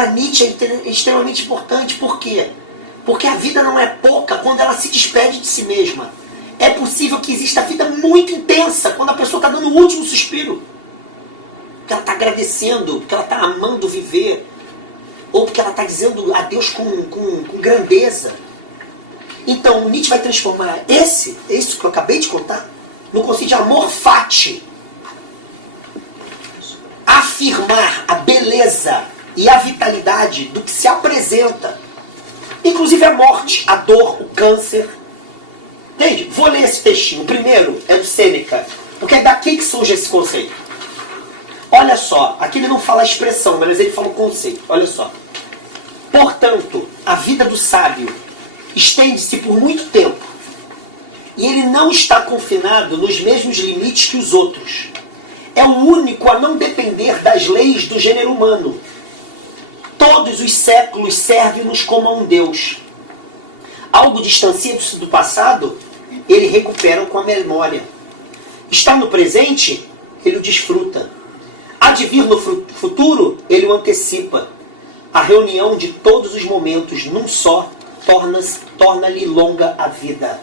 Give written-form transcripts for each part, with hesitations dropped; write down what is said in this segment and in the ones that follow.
para Nietzsche é extremamente importante. Por quê? Porque a vida não é pouca quando ela se despede de si mesma. É possível que exista vida muito intensa quando a pessoa está dando o último suspiro. Porque ela está agradecendo, porque ela está amando viver. Ou porque ela está dizendo adeus com grandeza. Então, Nietzsche vai transformar isso que eu acabei de contar, no conceito de amor fati. Afirmar a beleza e a vitalidade do que se apresenta. Inclusive a morte, a dor, o câncer. Entende? Vou ler esse textinho. O primeiro é do Sêneca, porque é daqui que surge esse conceito. Olha só, aqui ele não fala a expressão, mas ele fala o conceito. Olha só. Portanto, a vida do sábio estende-se por muito tempo, e ele não está confinado nos mesmos limites que os outros. É o único a não depender das leis do gênero humano. Todos os séculos servem-nos como a um Deus. Algo distancia-se do passado, ele recupera com a memória. Está no presente, ele o desfruta. Há de vir no futuro, ele o antecipa. A reunião de todos os momentos num só torna-lhe longa a vida.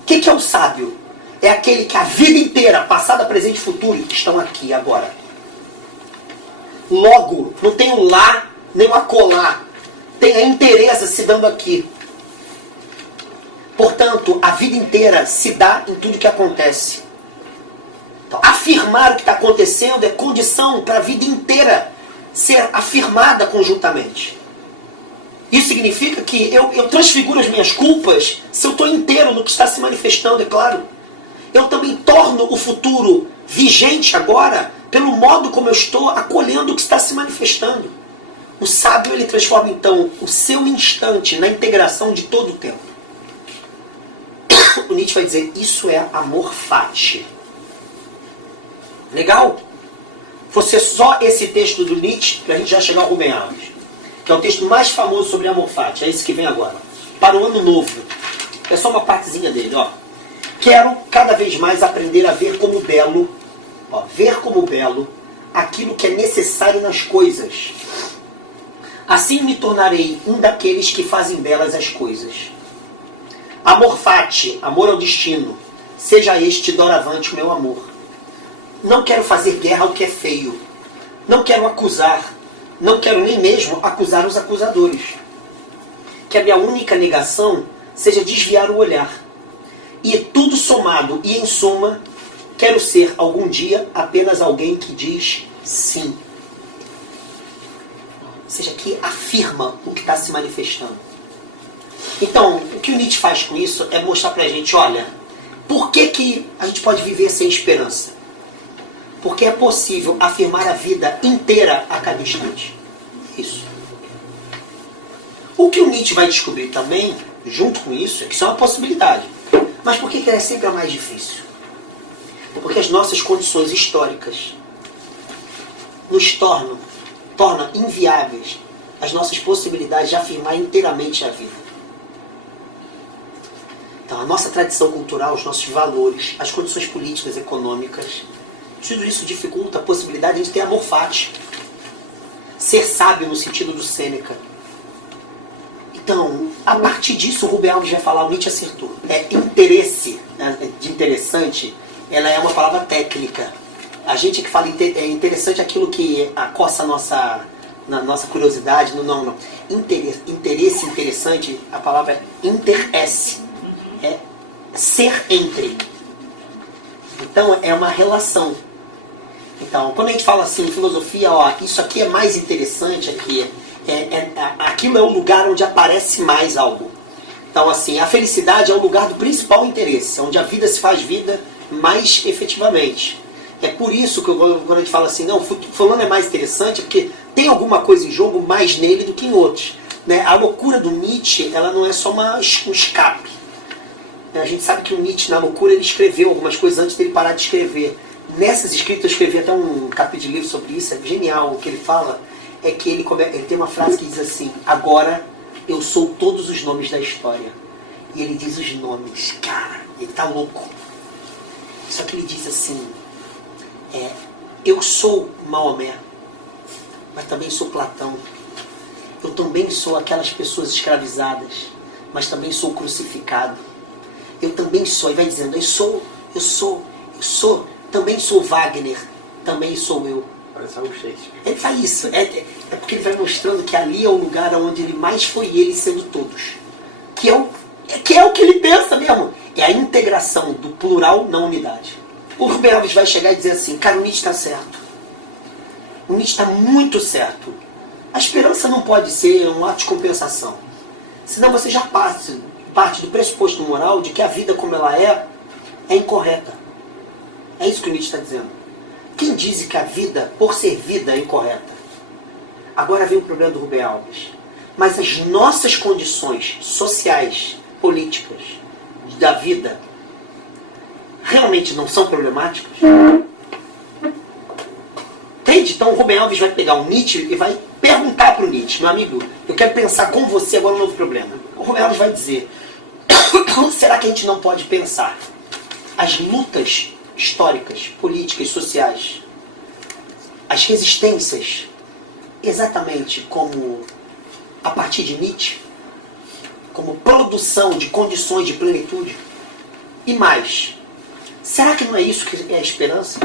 O que é o sábio? É aquele que a vida inteira, passado, presente e futuro, estão aqui agora. Logo, não tem um lá, nem um acolá. Tem a inteireza se dando aqui. Portanto, a vida inteira se dá em tudo que acontece. Então, afirmar o que está acontecendo é condição para a vida inteira ser afirmada conjuntamente. Isso significa que eu transfiguro as minhas culpas se eu estou inteiro no que está se manifestando, é claro. Eu também torno o futuro vigente agora pelo modo como eu estou acolhendo o que está se manifestando. O sábio, ele transforma então o seu instante na integração de todo o tempo. O Nietzsche vai dizer, isso é amor fati. Legal? Fosse só esse texto do Nietzsche, para a gente já chegar ao Rubem Alves, que é o texto mais famoso sobre amor fati. É esse que vem agora. Para o ano novo. É só uma partezinha dele, ó. Quero cada vez mais aprender a ver como belo, ver como belo aquilo que é necessário nas coisas. Assim me tornarei um daqueles que fazem belas as coisas. Amor fati, amor ao destino, seja este doravante o meu amor. Não quero fazer guerra ao que é feio. Não quero acusar. Não quero nem mesmo acusar os acusadores. Que a minha única negação seja desviar o olhar. E tudo somado e em suma, quero ser algum dia apenas alguém que diz sim. Ou seja, que afirma o que está se manifestando. Então, o que o Nietzsche faz com isso é mostrar pra gente, olha, por que a gente pode viver sem esperança? Porque é possível afirmar a vida inteira a cada instante. Isso. O que o Nietzsche vai descobrir também, junto com isso, é que isso é uma possibilidade. Mas por que é sempre a mais difícil? Porque as nossas condições históricas nos tornam inviáveis as nossas possibilidades de afirmar inteiramente a vida. Então, a nossa tradição cultural, os nossos valores, as condições políticas, econômicas, tudo isso dificulta a possibilidade de ter amor fati. Ser sábio no sentido do Sêneca. Então, a partir disso, o Rubem Alves vai falar, o Nietzsche acertou. Interesse, de interessante, ela é uma palavra técnica. A gente que fala é interessante aquilo que acossa a nossa curiosidade. Não. Interesse interessante, a palavra é interesse. É ser entre. Então, é uma relação. Então, quando a gente fala assim, em filosofia, isso aqui é mais interessante, aquilo é o lugar onde aparece mais algo. Então, assim, a felicidade é o lugar do principal interesse, onde a vida se faz vida mais efetivamente. É por isso que quando a gente fala assim, não, fulano é mais interessante, porque tem alguma coisa em jogo mais nele do que em outros. Né? A loucura do Nietzsche, ela não é só um escape. A gente sabe que o Nietzsche, na loucura, ele escreveu algumas coisas antes dele parar de escrever. Nessas escritas, eu escrevi até um capítulo de livro sobre isso, é genial. O que ele fala é que ele tem uma frase que diz assim, agora eu sou todos os nomes da história. E ele diz os nomes, cara, ele tá louco. Só que ele diz assim, eu sou Maomé, mas também sou Platão. Eu também sou aquelas pessoas escravizadas, mas também sou crucificado. Eu também sou, e vai dizendo, eu sou, também sou Wagner, também sou eu. Parece algo Shakespeare. Ele faz isso, é porque ele vai mostrando que ali é o lugar onde ele mais foi ele sendo todos. Que é o que ele pensa mesmo. É a integração do plural na unidade. O Rubem Alves vai chegar e dizer assim, cara, o Nietzsche está certo. O Nietzsche está muito certo. A esperança não pode ser um ato de compensação. Senão você já parte do pressuposto moral de que a vida como ela é incorreta. É isso que o Nietzsche está dizendo. Quem diz que a vida, por ser vida, é incorreta? Agora vem o problema do Rubem Alves. Mas as nossas condições sociais, políticas, da vida, realmente não são problemáticas? Entende? Então o Rubem Alves vai pegar o Nietzsche e vai perguntar para o Nietzsche, meu amigo, eu quero pensar com você agora um novo problema. O Rubem Alves vai dizer, será que a gente não pode pensar as lutas históricas, políticas, sociais, as resistências, exatamente como a partir de Nietzsche, como produção de condições de plenitude? E mais, será que não é isso que é a esperança?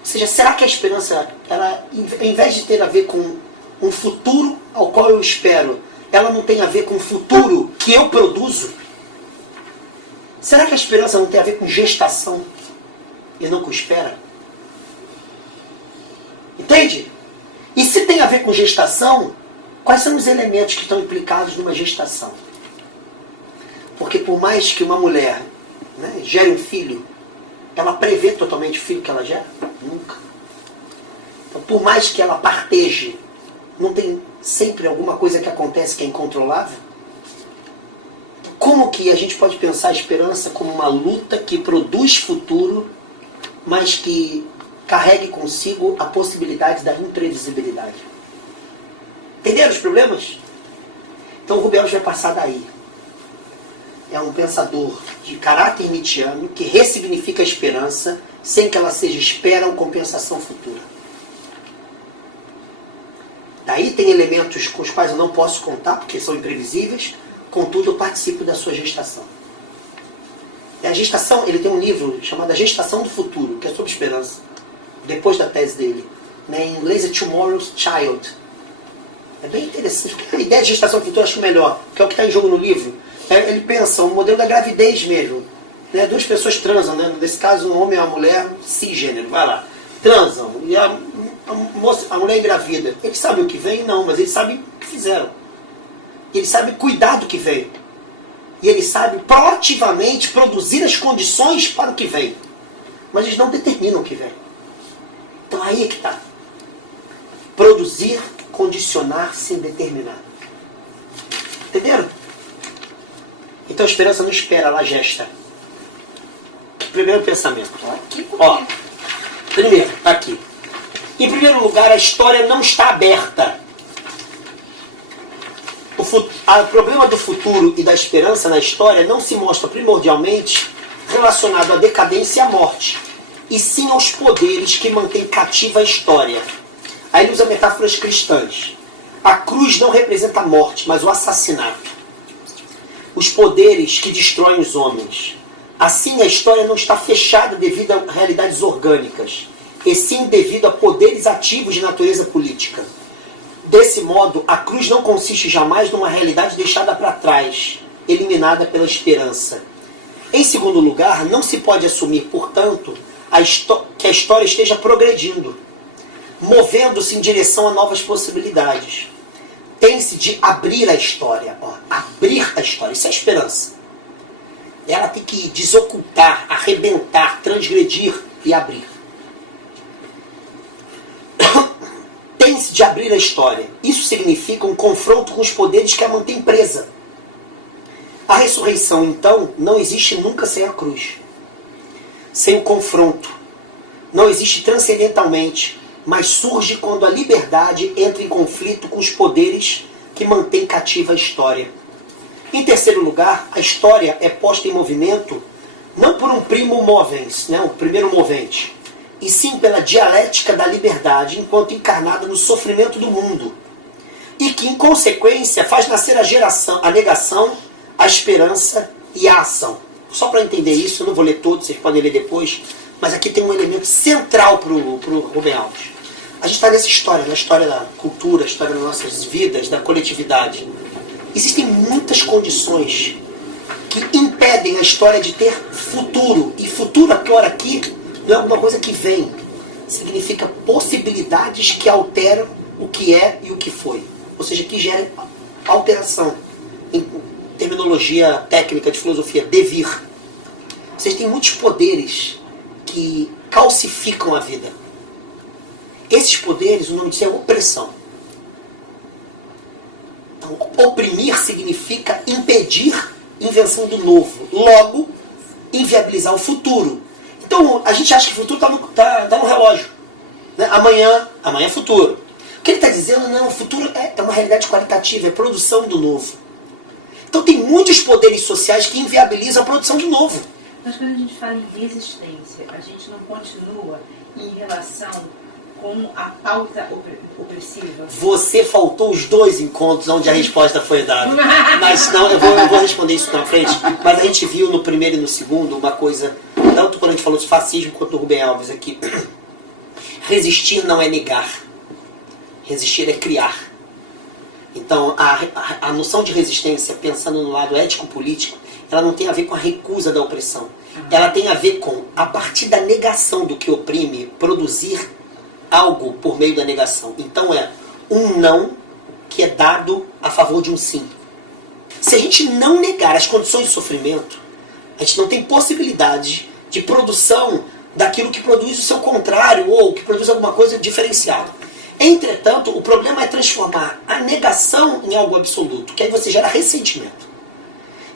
Ou seja, será que a esperança, ela, ao invés de ter a ver com um futuro ao qual eu espero, ela não tem a ver com o futuro que eu produzo? Será que a esperança não tem a ver com gestação e não com espera? Entende? E se tem a ver com gestação, quais são os elementos que estão implicados numa gestação? Porque por mais que uma mulher, né, gere um filho, ela prevê totalmente o filho que ela gera? Nunca. Então, por mais que ela parteje, não tem sempre alguma coisa que acontece que é incontrolável? Como que a gente pode pensar a esperança como uma luta que produz futuro, mas que carregue consigo a possibilidade da imprevisibilidade? Entenderam os problemas? Então o Rubem Alves vai passar daí. É um pensador de caráter nietzschiano que ressignifica a esperança sem que ela seja espera ou compensação futura. Daí tem elementos com os quais eu não posso contar, porque são imprevisíveis, contudo eu participo da sua gestação. E a gestação, ele tem um livro chamado A Gestação do Futuro, que é sobre esperança, depois da tese dele. Em inglês é Tomorrow's Child. É bem interessante, porque a ideia de gestação do futuro eu acho melhor, que é o que está em jogo no livro. Ele pensa o modelo da gravidez mesmo. Duas pessoas transam, nesse caso um homem e uma mulher cisgênero, vai lá. Transam, e a mulher engravida. Eles sabem o que vem? Não, mas eles sabem o que fizeram. E eles sabem cuidar do que vem. E eles sabem proativamente produzir as condições para o que vem. Mas eles não determinam o que vem. Então aí é que está. Produzir, condicionar sem determinar. Entenderam? Então a esperança não espera, ela gesta. Primeiro pensamento. Ó, primeiro, tá aqui. Em primeiro lugar, a história não está aberta. O problema do futuro e da esperança na história não se mostra primordialmente relacionado à decadência e à morte, e sim aos poderes que mantêm cativa a história. Aí ele usa metáforas cristãs. A cruz não representa a morte, mas o assassinato. Os poderes que destroem os homens. Assim, a história não está fechada devido a realidades orgânicas, e sim devido a poderes ativos de natureza política. Desse modo, a cruz não consiste jamais numa realidade deixada para trás, eliminada pela esperança. Em segundo lugar, não se pode assumir, portanto, que a história esteja progredindo, movendo-se em direção a novas possibilidades. Tem-se de abrir a história. Abrir a história, isso é a esperança. Ela tem que desocultar, arrebentar, transgredir e abrir. Tem-se de abrir a história. Isso significa um confronto com os poderes que a mantêm presa. A ressurreição, então, não existe nunca sem a cruz. Sem o confronto. Não existe transcendentalmente, mas surge quando a liberdade entra em conflito com os poderes que mantêm cativa a história. Em terceiro lugar, a história é posta em movimento não por um primo movens, um primeiro movente, e sim pela dialética da liberdade enquanto encarnada no sofrimento do mundo, e que, em consequência, faz nascer a negação, a esperança e a ação. Só para entender isso, eu não vou ler todos, vocês podem ler depois, mas aqui tem um elemento central para o Rubem Alves. A gente está nessa história, na história da cultura, a história das nossas vidas, da coletividade. Existem muitas condições que impedem a história de ter futuro. E futuro, agora aqui, não é alguma coisa que vem. Significa possibilidades que alteram o que é e o que foi. Ou seja, que gerem alteração. Em terminologia técnica de filosofia, devir. Vocês têm muitos poderes que calcificam a vida. Esses poderes, o nome disso é opressão. Então, oprimir significa impedir invenção do novo. Logo, inviabilizar o futuro. Então, a gente acha que o futuro está no relógio. Né? Amanhã é futuro. O que ele está dizendo, não, o futuro é uma realidade qualitativa, é produção do novo. Então, tem muitos poderes sociais que inviabilizam a produção do novo. Mas quando a gente fala em resistência, a gente não continua em relação com a pauta opressiva? Você faltou os 2 encontros onde a resposta foi dada. Mas não, eu vou responder isso na frente. Mas a gente viu no primeiro e no segundo uma coisa, tanto quando a gente falou de fascismo quanto do Rubem Alves aqui. Resistir não é negar. Resistir é criar. Então, a noção de resistência, pensando no lado ético-político, ela não tem a ver com a recusa da opressão. Ela tem a ver com, a partir da negação do que oprime, produzir algo por meio da negação. Então é um não que é dado a favor de um sim. Se a gente não negar as condições de sofrimento, a gente não tem possibilidade de produção daquilo que produz o seu contrário ou que produz alguma coisa diferenciada. Entretanto, o problema é transformar a negação em algo absoluto, que aí você gera ressentimento.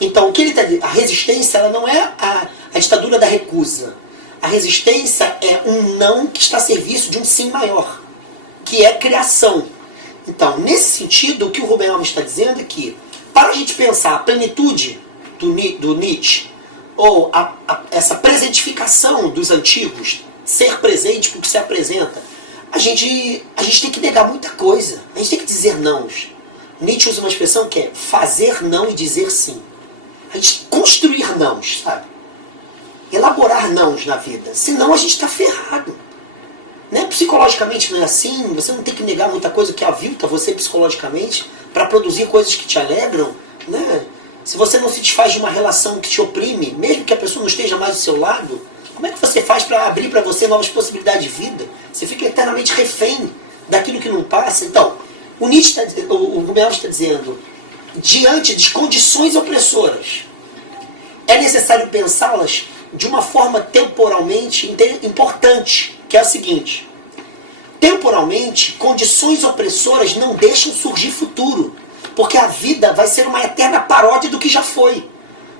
Então, o que ele está dizendo? A resistência ela não é a ditadura da recusa. A resistência é um não que está a serviço de um sim maior, que é criação. Então, nesse sentido, o que o Rubem Alves está dizendo é que, para a gente pensar a plenitude do Nietzsche, ou essa presentificação dos antigos, ser presente porque se apresenta, a gente tem que negar muita coisa. A gente tem que dizer nãos. Nietzsche usa uma expressão que é fazer não e dizer sim. A gente construir nãos, sabe? Elaborar nãos na vida. Senão a gente está ferrado. Né? Psicologicamente não é assim. Você não tem que negar muita coisa que avilta você psicologicamente para produzir coisas que te alegram. Né? Se você não se desfaz de uma relação que te oprime, mesmo que a pessoa não esteja mais do seu lado, como é que você faz para abrir para você novas possibilidades de vida? Você fica eternamente refém daquilo que não passa. Então, o Nietzsche o Rubem Alves está dizendo, diante de condições opressoras, é necessário pensá-las de uma forma temporalmente importante, que é a seguinte: temporalmente, condições opressoras não deixam surgir futuro, porque a vida vai ser uma eterna paródia do que já foi.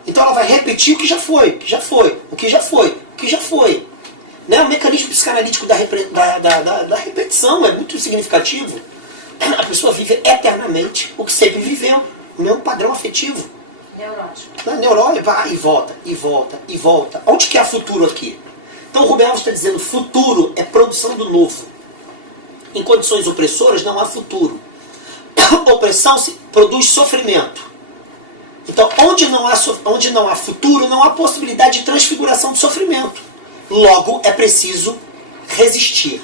Então ela vai repetir o que já foi, o que já foi, o que já foi, o que já foi. Né? O mecanismo psicanalítico da repetição é muito significativo. A pessoa vive eternamente o que sempre viveu, o mesmo padrão afetivo. Neurótico. Neurótico, vai e volta, e volta, e volta. Onde que há futuro aqui? Então o Rubem Alves está dizendo, futuro é produção do novo. Em condições opressoras não há futuro. Opressão produz sofrimento. Então, onde não há futuro, não há possibilidade de transfiguração do sofrimento. Logo, é preciso resistir.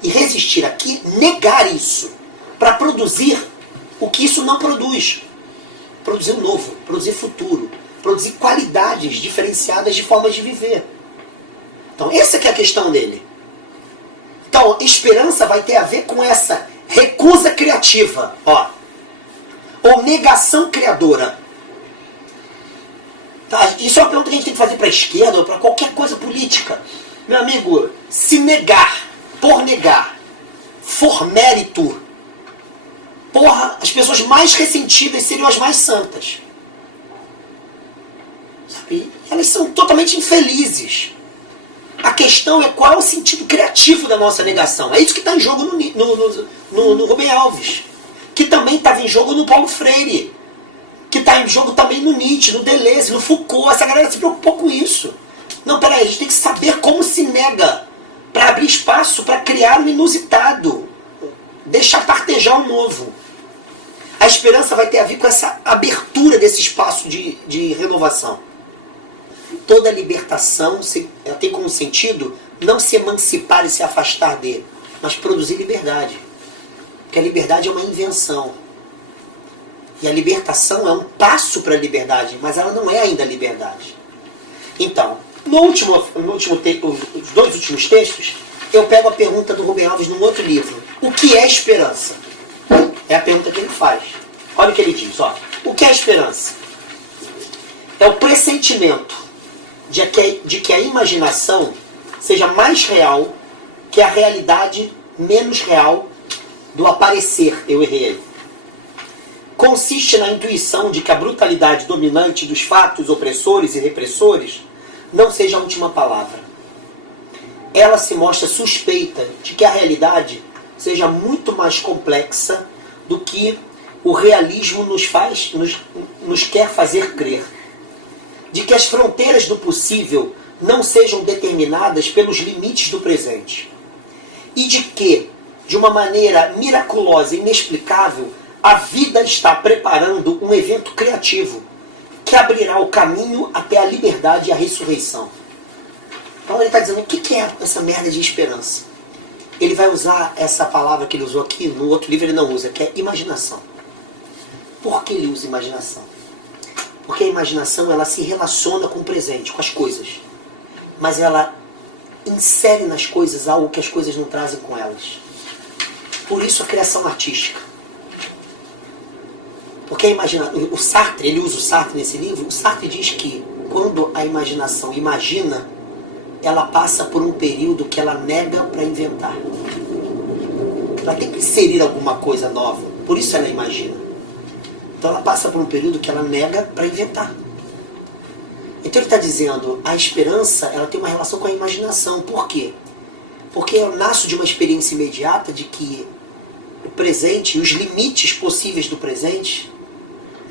E resistir aqui, negar isso, para produzir o que isso não produz. Produzir o novo, produzir futuro, produzir qualidades diferenciadas de formas de viver. Então, essa que é a questão dele. Então, esperança vai ter a ver com essa recusa criativa, ó, ou negação criadora. Tá? Isso é uma pergunta que a gente tem que fazer para a esquerda ou para qualquer coisa política. Meu amigo, se negar, por negar, for mérito, porra, as pessoas mais ressentidas seriam as mais santas. Sabe? Elas são totalmente infelizes. A questão é qual é o sentido criativo da nossa negação. É isso que está em jogo no Rubem Alves. Que também estava em jogo no Paulo Freire. Que está em jogo também no Nietzsche, no Deleuze, no Foucault. Essa galera se preocupou com isso. Não, peraí, a gente tem que saber como se nega para abrir espaço para criar o inusitado, deixar partejar o novo. A esperança vai ter a ver com essa abertura desse espaço de renovação. Toda libertação tem como sentido não se emancipar e se afastar dele, mas produzir liberdade. Porque a liberdade é uma invenção. E a libertação é um passo para a liberdade, mas ela não é ainda a liberdade. Então, os dois últimos textos, eu pego a pergunta do Rubem Alves num outro livro. O que é esperança? É a pergunta que ele faz. Olha o que ele diz. Ó. O que é esperança? É o pressentimento de que a imaginação seja mais real que a realidade menos real do aparecer. Eu errei aí. Consiste na intuição de que a brutalidade dominante dos fatos opressores e repressores não seja a última palavra. Ela se mostra suspeita de que a realidade seja muito mais complexa do que o realismo nos quer fazer crer. De que as fronteiras do possível não sejam determinadas pelos limites do presente. E de que, de uma maneira miraculosa e inexplicável, a vida está preparando um evento criativo que abrirá o caminho até a liberdade e a ressurreição. Então ele está dizendo, o que é essa merda de esperança? Ele vai usar essa palavra que ele usou aqui, no outro livro ele não usa, que é imaginação. Por que ele usa imaginação? Porque a imaginação ela se relaciona com o presente, com as coisas. Mas ela insere nas coisas algo que as coisas não trazem com elas. Por isso a criação artística. Porque o Sartre, ele usa o Sartre nesse livro, o Sartre diz que quando a imaginação imagina, ela passa por um período que ela nega para inventar. Ela tem que inserir alguma coisa nova, por isso ela imagina. Então ela passa por um período que ela nega para inventar. Então ele está dizendo, a esperança ela tem uma relação com a imaginação. Por quê? Porque eu nasço de uma experiência imediata de que o presente e os limites possíveis do presente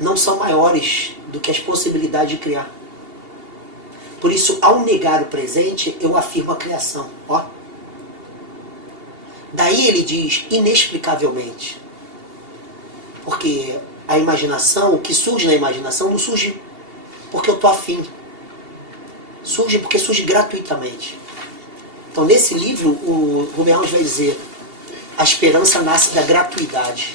não são maiores do que as possibilidades de criar. Por isso, ao negar o presente, eu afirmo a criação. Ó. Daí ele diz, inexplicavelmente. Porque a imaginação, o que surge na imaginação, não surge porque eu estou afim. Surge porque surge gratuitamente. Então, nesse livro, o Rubem Alves vai dizer, a esperança nasce da gratuidade.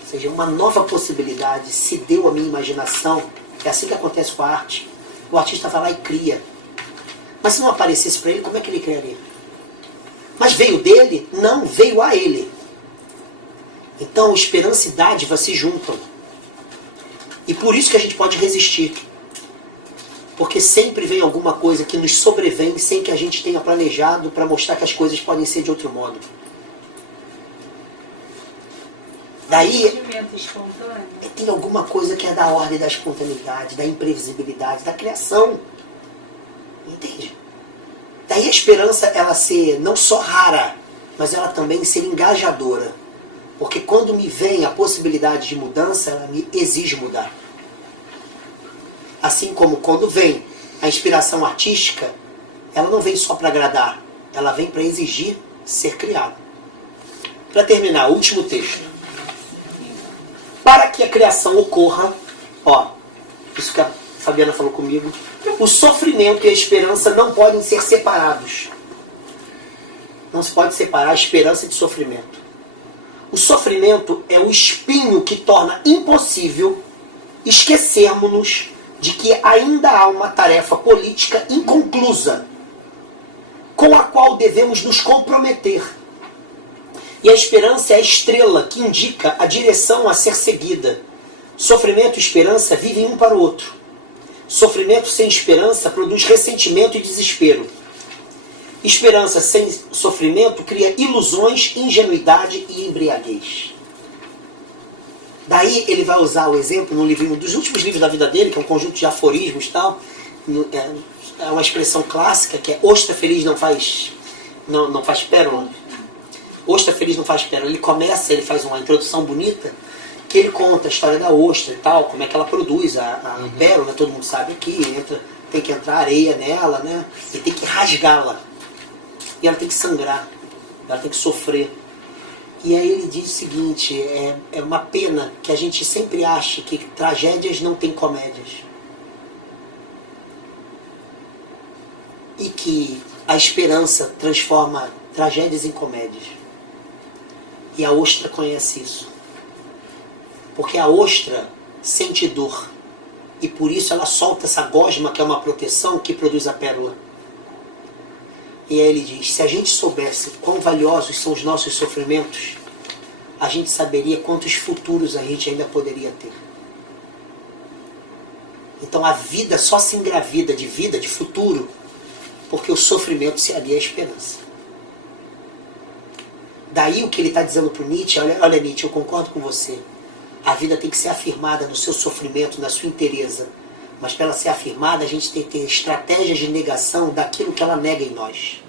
Ou seja, uma nova possibilidade se deu à minha imaginação. É assim que acontece com a arte. O artista vai lá e cria. Mas se não aparecesse para ele, como é que ele criaria? Mas veio dele? Não, veio a ele. Então, esperança e dádiva se juntam. E por isso que a gente pode resistir. Porque sempre vem alguma coisa que nos sobrevém sem que a gente tenha planejado para mostrar que as coisas podem ser de outro modo. Daí, tem alguma coisa que é da ordem da espontaneidade, da imprevisibilidade, da criação. Entende? Daí a esperança, ela ser não só rara, mas ela também ser engajadora. Porque quando me vem a possibilidade de mudança, ela me exige mudar. Assim como quando vem a inspiração artística, ela não vem só para agradar, ela vem para exigir ser criada. Para terminar, o último texto. Para que a criação ocorra, ó, isso que a Fabiana falou comigo, o sofrimento e a esperança não podem ser separados. Não se pode separar a esperança de sofrimento. O sofrimento é o espinho que torna impossível esquecermos-nos de que ainda há uma tarefa política inconclusa, com a qual devemos nos comprometer. E a esperança é a estrela que indica a direção a ser seguida. Sofrimento e esperança vivem um para o outro. Sofrimento sem esperança produz ressentimento e desespero. Esperança sem sofrimento cria ilusões, ingenuidade e embriaguez. Daí ele vai usar o exemplo num livrinho dos últimos livros da vida dele, que é um conjunto de aforismos e tal. É uma expressão clássica que é ostra feliz não faz pérola. Ostra feliz não faz pérola. Ele faz uma introdução bonita, que ele conta a história da ostra e tal, como é que ela produz a pérola, todo mundo sabe aqui, tem que entrar areia nela, né? E tem que rasgá-la. E ela tem que sangrar, ela tem que sofrer. E aí ele diz o seguinte, é uma pena que a gente sempre ache que tragédias não têm comédias. E que a esperança transforma tragédias em comédias. E a ostra conhece isso. Porque a ostra sente dor. E por isso ela solta essa gosma, que é uma proteção, que produz a pérola. E aí ele diz, se a gente soubesse quão valiosos são os nossos sofrimentos, a gente saberia quantos futuros a gente ainda poderia ter. Então a vida só se engravida de vida, de futuro, porque o sofrimento se alia à esperança. Daí o que ele está dizendo para o Nietzsche, olha Nietzsche, eu concordo com você. A vida tem que ser afirmada no seu sofrimento, na sua inteireza. Mas para ela ser afirmada, a gente tem que ter estratégias de negação daquilo que ela nega em nós.